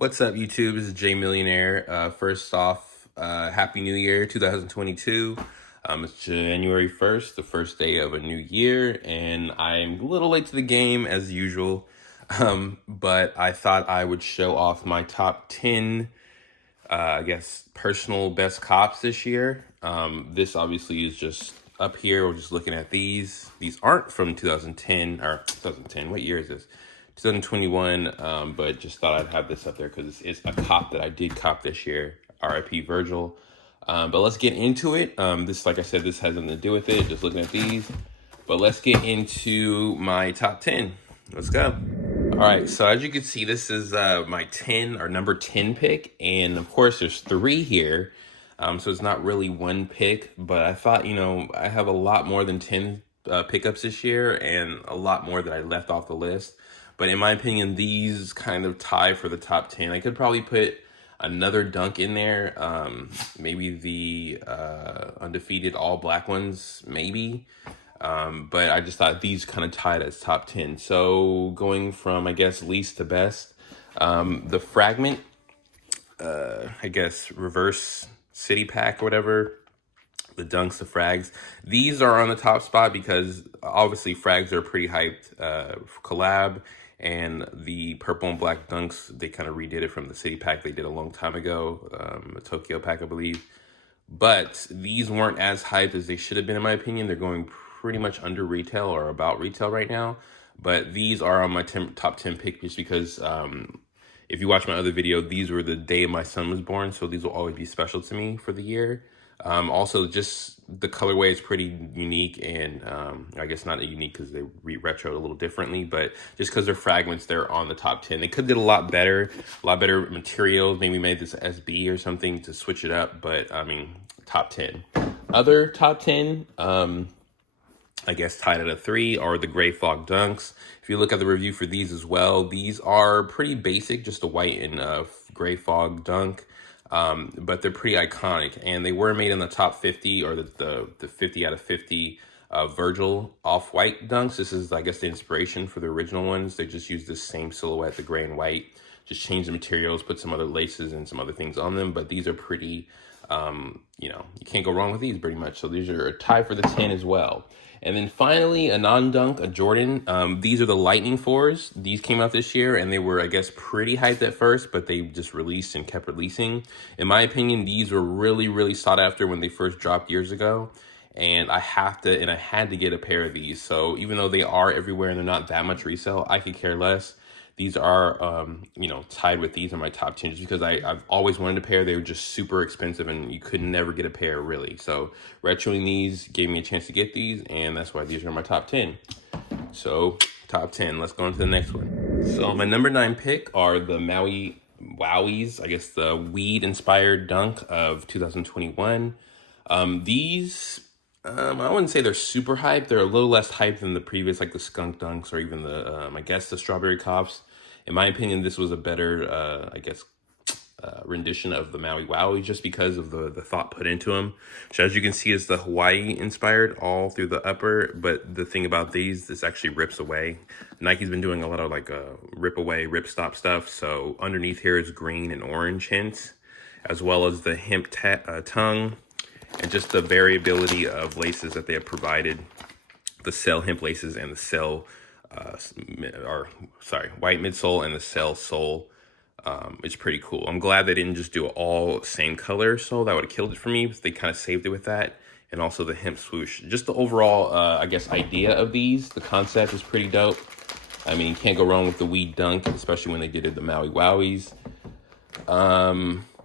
What's up, YouTube? This is Jmilionair. First off, Happy New Year 2022. It's January 1st, the first day of a new year, and I'm a little late to the game as usual. But I thought I would show off my top 10, I guess, personal best cops this year. This obviously is just up here. We're just looking at these. These aren't from 2010 or 2010. What year is this? 2021. But just thought I'd have this up there because it's a cop that I did cop this year. RIP Virgil. But let's get into it. This, like I said, this has nothing to do with it. Just looking at these. But let's get into my top 10. Let's go. All right, so as you can see, this is my 10 or number 10 pick. And of course, there's three here. So it's not really one pick, but I thought, I have a lot more than 10 pickups this year and a lot more that I left off the list. But in my opinion, these kind of tie for the top 10. I could probably put another dunk in there. Maybe the undefeated all black ones, maybe. But I just thought these kind of tied as top 10. So going from, I guess, least to best, the fragment, I guess, reverse city pack or whatever, the dunks, the frags, these are on the top spot because obviously frags are pretty hyped collab, and the purple and black dunks, they kind of redid it from the city pack they did a long time ago, a Tokyo pack, I believe. But these weren't as hyped as they should have been, in my opinion. They're going pretty much under retail or about retail right now. But these are on my top 10 pick just because if you watch my other video, these were the day my son was born. So these will always be special to me for the year. Also, just the colorway is pretty unique, and I guess not unique because they retroed a little differently, but just because they're fragments, they're on the top 10. They could have did a lot better materials, maybe made this SB or something to switch it up, but I mean, top 10. Other top 10, I guess tied at a 3 are the Gray Fog Dunks. If you look at the review for these as well, these are pretty basic, just a white and gray fog dunk. But they're pretty iconic, and they were made in the top 50 or the 50 out of 50 Virgil off-white dunks. This is, I guess, the inspiration for the original ones. They just used this same silhouette, the gray and white, just changed the materials, put some other laces and some other things on them, but these are pretty, you can't go wrong with these pretty much. So these are a tie for the 10 as well. And then finally, a non-dunk, a Jordan. These are the Lightning 4s. These came out this year, and they were, I guess, pretty hyped at first, but they just released and kept releasing. In my opinion, these were really, really sought after when they first dropped years ago. And I had to get a pair of these. So even though they are everywhere and they're not that much resale, I could care less. These are, tied with these in my top 10 just because I've always wanted a pair. They were just super expensive and you could never get a pair really. So retroing these gave me a chance to get these, and that's why these are my top 10. So top 10, let's go on to the next one. So my number 9 pick are the Maui Wowies, I guess the weed inspired dunk of 2021. These, I wouldn't say they're super hyped. They're a little less hyped than the previous, like the skunk dunks or even the, I guess the strawberry cops. In my opinion, this was a better, rendition of the Maui Wowie just because of the thought put into them. So as you can see, it's the Hawaii inspired all through the upper, but the thing about these, this actually rips away. Nike's been doing a lot of like rip away, rip stop stuff. So underneath here is green and orange hints, as well as the hemp tongue, and just the variability of laces that they have provided. The cell hemp laces and the cell, white midsole and the cell sole. It's pretty cool. I'm glad they didn't just do all same color sole. That would have killed it for me, but they kind of saved it with that. And also the hemp swoosh. Just the overall, I guess, idea of these. The concept is pretty dope. I mean, you can't go wrong with the weed dunk, especially when they did it, the Maui Wowies.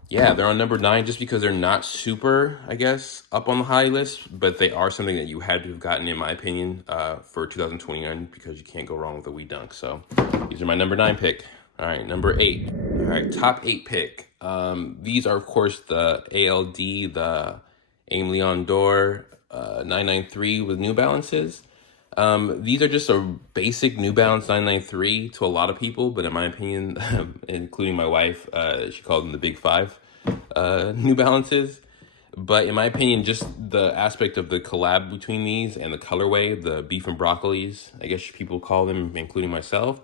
Yeah, they're on number 9 just because they're not super, I guess, up on the high list, but they are something that you had to have gotten, in my opinion, for 2021 because you can't go wrong with the weed dunk. So these are my number 9 pick. All right, number 8. All right, top 8 pick. These are, of course, the ALD, the Aim Leon Dore 993 with New Balances. These are just a basic New Balance 993 to a lot of people, but in my opinion, including my wife, she called them the Big Five New Balances. But in my opinion, just the aspect of the collab between these and the colorway, the beef and broccolis, I guess people call them, including myself,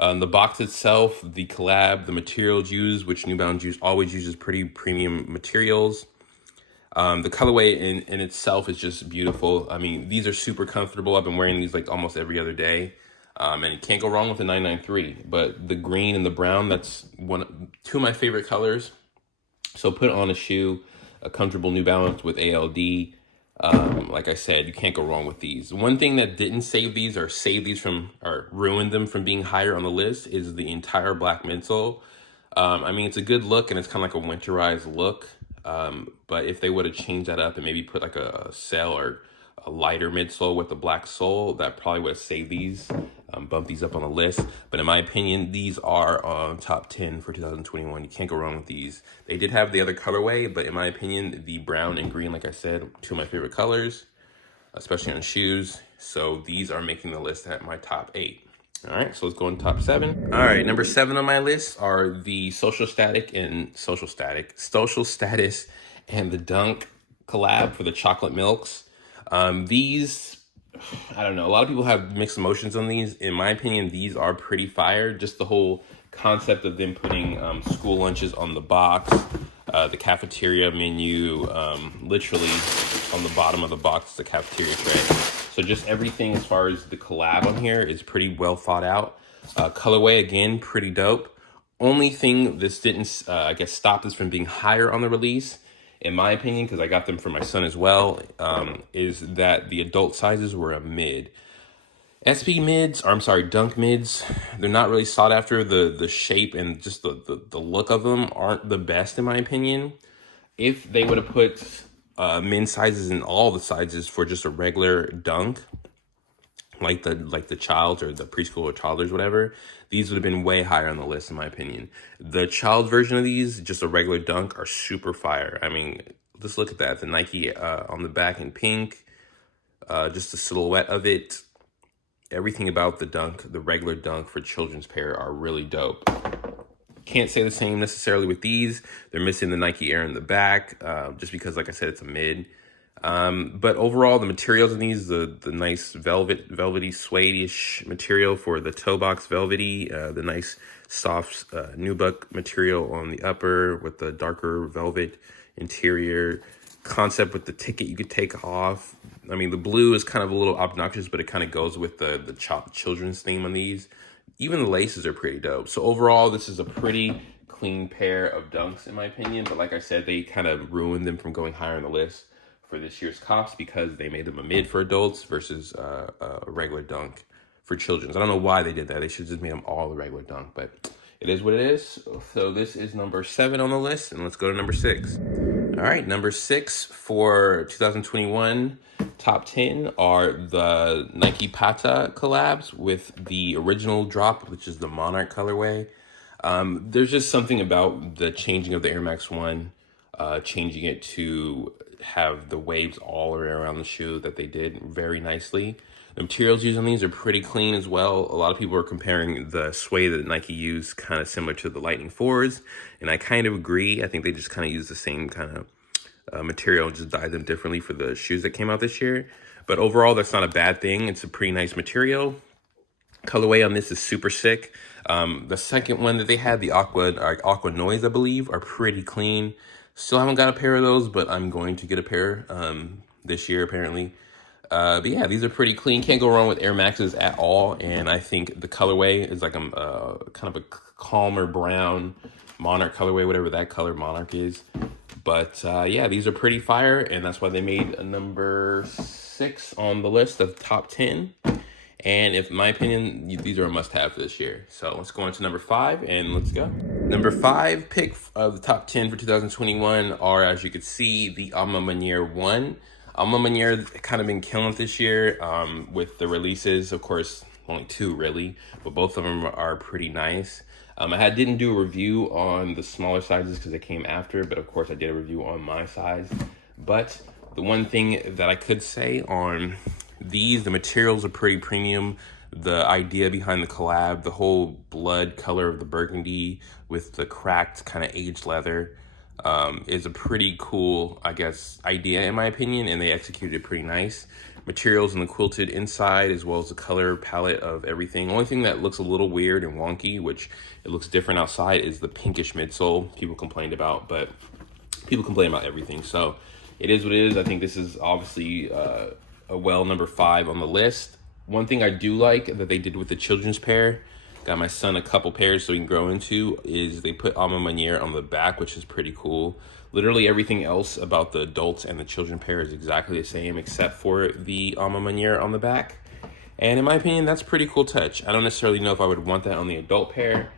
The box itself, the collab, the materials used, which New Balance always uses pretty premium materials. The colorway in itself is just beautiful. I mean, these are super comfortable. I've been wearing these like almost every other day. And you can't go wrong with the 993. But the green and the brown, that's two of my favorite colors. So put on a shoe, a comfortable New Balance with ALD. Like I said, you can't go wrong with these. One thing that didn't save these or ruined them from being higher on the list is the entire black midsole. I mean, it's a good look and it's kind of like a winterized look. But if they would have changed that up and maybe put like a sail or a lighter midsole with a black sole, that probably would have saved these, bumped these up on the list. But in my opinion, these are on top 10 for 2021. You can't go wrong with these. They did have the other colorway, but in my opinion, the brown and green, like I said, two of my favorite colors, especially on shoes. So these are making the list at my top 8. All right, so let's go in top 7. All right, number 7 on my list are the Social Status and the Dunk collab for the chocolate milks. These, I don't know, a lot of people have mixed emotions on these. In my opinion, these are pretty fire. Just the whole concept of them putting school lunches on the box, the cafeteria menu, literally on the bottom of the box, the cafeteria tray. So just everything as far as the collab on here is pretty well thought out. Colorway, again, pretty dope. Only thing this didn't, I guess, stop this from being higher on the release, in my opinion, because I got them for my son as well, is that the adult sizes were a mid. SP mids, or I'm sorry, Dunk mids, they're not really sought after. The shape and just the look of them aren't the best, in my opinion. If they would have put men's sizes in all the sizes for just a regular Dunk, like the child or the preschool or toddlers, whatever, these would have been way higher on the list, in my opinion. The child version of these, just a regular Dunk, are super fire. I mean, just look at that. The Nike on the back in pink, just the silhouette of it. Everything about the Dunk, the regular Dunk for children's pair, are really dope. Can't say the same necessarily with these. They're missing the Nike Air in the back, just because, like I said, it's a mid. But overall, the materials in these, the nice velvety, suede-ish material for the toe box velvety, the nice soft nubuck material on the upper with the darker velvet interior, concept with the ticket you could take off. I mean, the blue is kind of a little obnoxious, but it kind of goes with the children's theme on these. Even the laces are pretty dope. So overall, this is a pretty clean pair of Dunks, in my opinion. But like I said, they kind of ruined them from going higher on the list for this year's Cops because they made them a mid for adults versus a regular Dunk for children. I don't know why they did that. They should just made them all a regular Dunk, but it is what it is. So this is number 7 on the list, and let's go to number 6. All right, number 6 for 2021 top 10 are the Nike Pata collabs with the original drop, which is the Monarch colorway. There's just something about the changing of the Air Max 1, changing it to have the waves all around the shoe that they did very nicely. The materials used on these are pretty clean as well. A lot of people are comparing the suede that Nike used kind of similar to the Lightning 4s, and I kind of agree. I think they just kind of use the same kind of material, just dyed them differently for the shoes that came out this year. But overall, that's not a bad thing. It's a pretty nice material. Colorway on this is super sick. The second one that they had, the Aqua Noise, I believe, are pretty clean. Still haven't got a pair of those, but I'm going to get a pair this year, apparently. But yeah, these are pretty clean. Can't go wrong with Air Maxes at all. And I think the colorway is like a kind of a calmer brown Monarch colorway, whatever that color Monarch is. But yeah, these are pretty fire, and that's why they made a number 6 on the list of top 10. And in my opinion, these are a must-have for this year. So let's go on to number 5, and let's go. Number 5 pick of the top 10 for 2021 are, as you can see, the Alma Maniere 1. Alma Maniere kind of been killing it this year with the releases. Of course, only 2 really, but both of them are pretty nice. I didn't do a review on the smaller sizes because they came after, but of course I did a review on my size. But the one thing that I could say on these, the materials are pretty premium. The idea behind the collab, the whole blood color of the burgundy with the cracked kind of aged leather, is a pretty cool, I guess, idea in my opinion, and they executed it pretty nice. Materials in the quilted inside, as well as the color palette of everything. Only thing that looks a little weird and wonky, which it looks different outside, is the pinkish midsole people complained about, but people complain about everything. So it is what it is. I think this is obviously a well number 5 on the list. One thing I do like that they did with the children's pair, got my son a couple pairs so he can grow into, is they put Jmilionair on the back, which is pretty cool. Literally everything else about the adults and the children pair is exactly the same except for the Jmilionair on the back. And in my opinion, that's a pretty cool touch. I don't necessarily know if I would want that on the adult pair,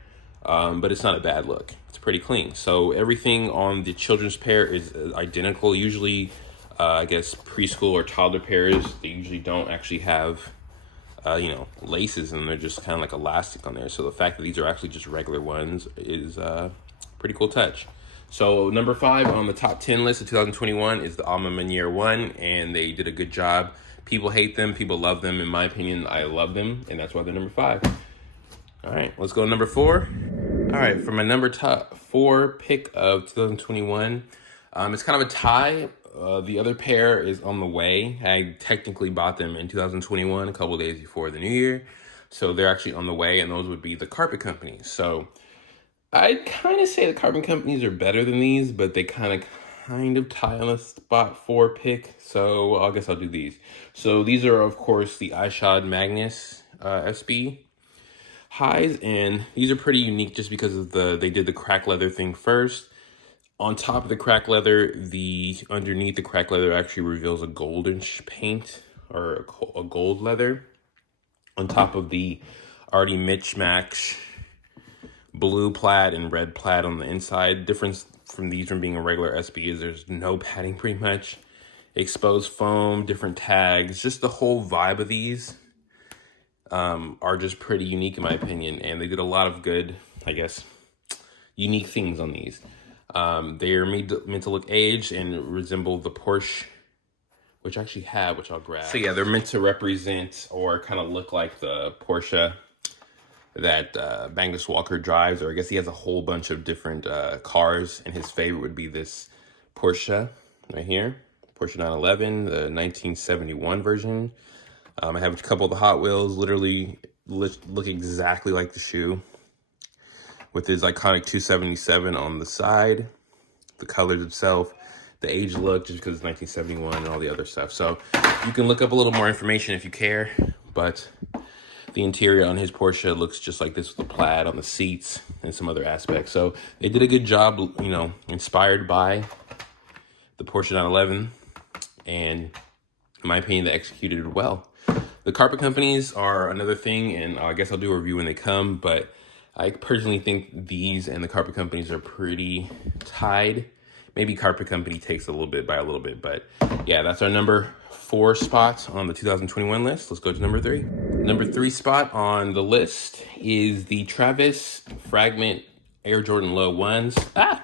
but it's not a bad look. It's pretty clean. So everything on the children's pair is identical. Usually, I guess preschool or toddler pairs, they usually don't actually have laces, and they're just kind of like elastic on there. So the fact that these are actually just regular ones is a pretty cool touch. So number 5 on the top 10 list of 2021 is the Jmilionair one, and they did a good job. People hate them, people love them. In my opinion, I love them, and that's why they're number 5. All right, let's go to number 4. All right, for my number 4 pick of 2021, it's kind of a tie. The other pair is on the way. I technically bought them in 2021, a couple days before the new year. So they're actually on the way, and those would be the carpet companies. So I'd kind of say the carpet companies are better than these, but they kind of tie on a spot 4 pick. So I guess I'll do these. So these are, of course, the iShod Magnus SB highs, and these are pretty unique just because of they did the crack leather thing first. On top of the crack leather, underneath the crack leather actually reveals a goldish paint, or a gold leather, on top of the already mismatched blue plaid and red plaid on the inside. Difference from these from being a regular SB is there's no padding pretty much. Exposed foam, different tags, just the whole vibe of these are just pretty unique in my opinion, and they did a lot of good, I guess, unique things on these. They are meant to look aged and resemble the Porsche, which I actually have, which I'll grab. So yeah, they're meant to represent or kind of look like the Porsche that Magnus Walker drives, or I guess he has a whole bunch of different cars, and his favorite would be this Porsche right here, Porsche 911, the 1971 version. I have a couple of the Hot Wheels, literally look exactly like the shoe, with his iconic 277 on the side, the colors itself, the age look, just because it's 1971 and all the other stuff. So you can look up a little more information if you care, but the interior on his Porsche looks just like this with the plaid on the seats and some other aspects. So they did a good job, inspired by the Porsche 911, and in my opinion, they executed it well. The carpet companies are another thing, and I guess I'll do a review when they come, but I personally think these and the carpet companies are pretty tied. Maybe carpet company takes a little bit, but yeah, that's our number 4 spot on the 2021 list. Let's go to number 3. Number 3 spot on the list is the Travis Fragment Air Jordan Low 1s.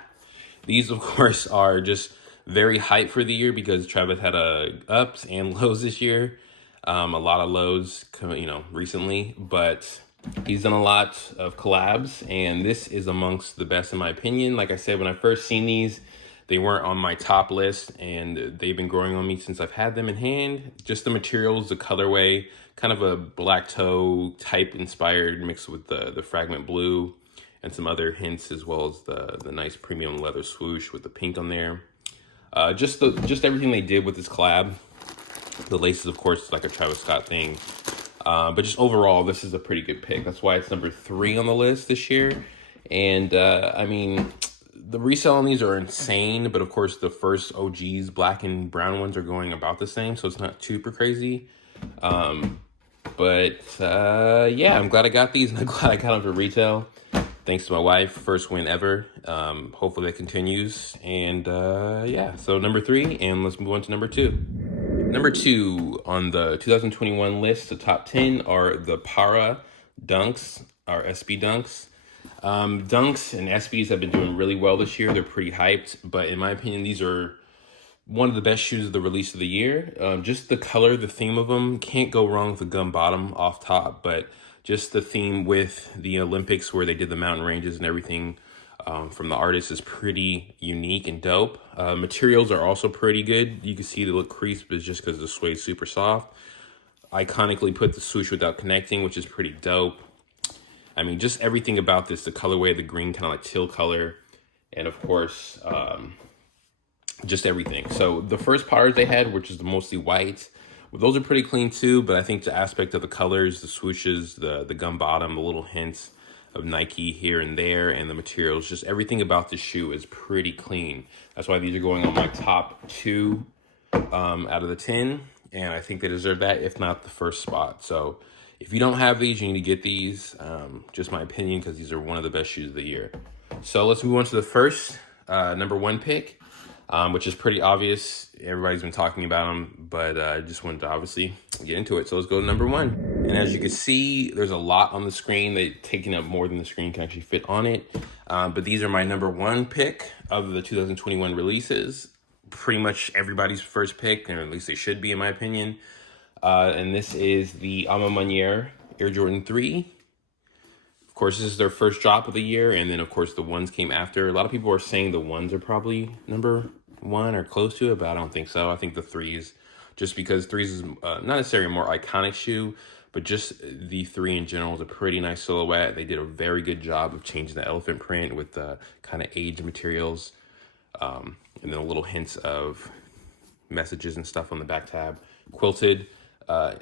These, of course, are just very hype for the year because Travis had ups and lows this year. A lot of lows, recently, but he's done a lot of collabs, and this is amongst the best in my opinion. Like I said, when I first seen these, they weren't on my top list, and they've been growing on me since I've had them in hand. Just the materials, the colorway, kind of a black toe type inspired, mixed with the fragment blue and some other hints, as well as the nice premium leather swoosh with the pink on there. Just everything they did with this collab. The laces, of course, like a Travis Scott thing. But just overall, this is a pretty good pick. That's why it's number 3 on the list this year. And I mean, the resale on these are insane. But of course, the first OGs, black and brown ones, are going about the same. So it's not super crazy. Yeah, I'm glad I got these. And I'm glad I got them for retail. Thanks to my wife, first win ever. Hopefully that continues. And yeah, so number 3, and let's move on to number 2. Number 2 on the 2021 list, the top 10, are the Para Dunks, or SB Dunks. Dunks and SBs have been doing really well this year. They're pretty hyped, but in my opinion, these are one of the best shoes of the release of the year. Just the color, the theme of them, can't go wrong with the gum bottom off top, but just the theme with the Olympics where they did the mountain ranges and everything from the artist is pretty unique and dope. Materials are also pretty good. You can see they look creased, but it's just because the suede is super soft. Iconically put the swoosh without connecting, which is pretty dope. I mean, just everything about this, the colorway of the green, kind of like teal color, and of course, just everything. So the first powders they had, which is mostly white, well, those are pretty clean too, but I think the aspect of the colors, the swooshes, the gum bottom, the little hints of Nike here and there, and the materials, just everything about the shoe is pretty clean. That's why these are going on my top 2 out of the 10, and I think they deserve that, if not the first spot. So if you don't have these, you need to get these. Just my opinion, because these are one of the best shoes of the year. So let's move on to the first number 1 pick, which is pretty obvious. Everybody's been talking about them, but I just wanted to obviously get into it. So let's go to number 1. And as you can see, there's a lot on the screen. They're taking up more than the screen can actually fit on it. But these are my number 1 pick of the 2021 releases. Pretty much everybody's first pick, or at least they should be, in my opinion. And this is the Jmilionair Air Jordan 3. Of course, this is their first drop of the year, and then, of course, the ones came after. A lot of people are saying the ones are probably number 1 or close to it, but I don't think so. I think the 3s, just because 3s is not necessarily a more iconic shoe, but just the 3 in general is a pretty nice silhouette. They did a very good job of changing the elephant print with the kind of aged materials. And then little hints of messages and stuff on the back tab. Quilted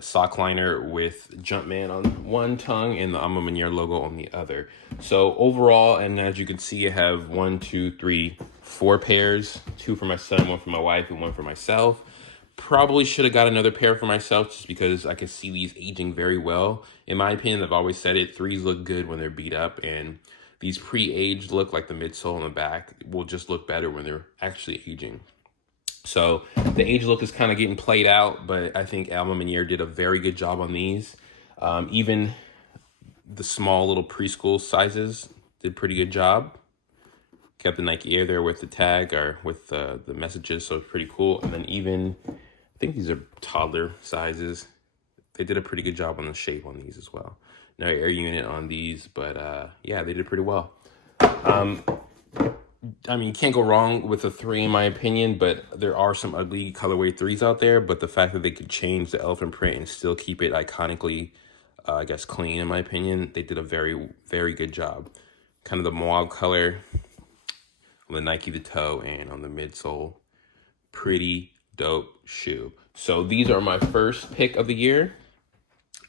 sock liner with Jumpman on one tongue and the Jmilionair logo on the other. So overall, and as you can see, I have 1, 2, 3, 4 pairs. 2 for my son, 1 for my wife, and 1 for myself. Probably should have got another pair for myself, just because I could see these aging very well. In my opinion, I've always said it, 3s look good when they're beat up, and these pre-aged look, like the midsole and the back, will just look better when they're actually aging. So the age look is kind of getting played out, but I think Jmilionair did a very good job on these. Even the small little preschool sizes did a pretty good job. Kept the Nike Air there with the tag, or with the messages, so it's pretty cool. And then even, I think these are toddler sizes. They did a pretty good job on the shape on these as well. No air unit on these, but yeah, they did pretty well. I mean, you can't go wrong with a 3 in my opinion, but there are some ugly colorway 3s out there. But the fact that they could change the elephant print and still keep it iconically, I guess, clean, in my opinion, they did a very, very good job. Kind of the mauve color on the Nike, the toe, and on the midsole. Pretty dope shoe. So these are my first pick of the year.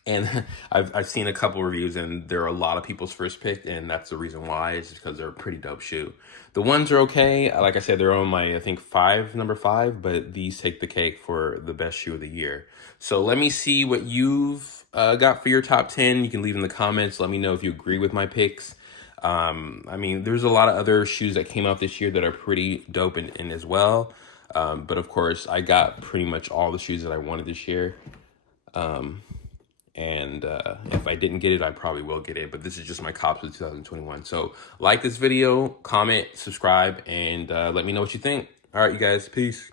And I've seen a couple reviews, and there are a lot of people's first pick, and that's the reason why. It's because they're a pretty dope shoe. The ones are okay. Like I said, they're on my, I think, number 5, but these take the cake for the best shoe of the year. So let me see what you've got for your top 10. You can leave in the comments. Let me know if you agree with my picks. I mean, there's a lot of other shoes that came out this year that are pretty dope and as well. But of course, I got pretty much all the shoes that I wanted this year. And if I didn't get it, I probably will get it. But this is just my cops of 2021. So like this video, comment, subscribe, and let me know what you think. All right, you guys. Peace.